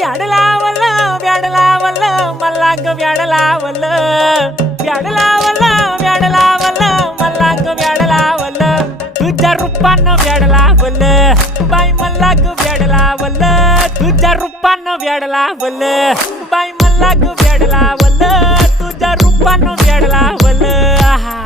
व्याड लावलं व्याड लावलं मला ग व्याड लावलं व्याड लावलं व्याड लावलं मला ग व्याड लावलं तुझ्या रूपानं व्याड लावलं बाई मला ग व्याड लावलं तुझ्या रूपानं व्याड लावलं बाई मला ग व्याड लावलं तुझ्या रूपानं व्याड लावलं आहा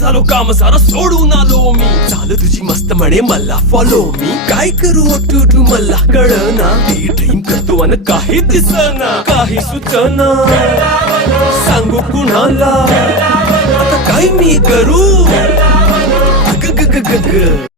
झालो काम सारं सोडून आलो मी चाल तुझी मस्त म्हणे मला फॉलो मी काय करू टू मला कळना ती ड्रीम करतो आणि काही दिसना काही सुचना सांगू कुणाला आता काय मी करू ग ग ग ग ग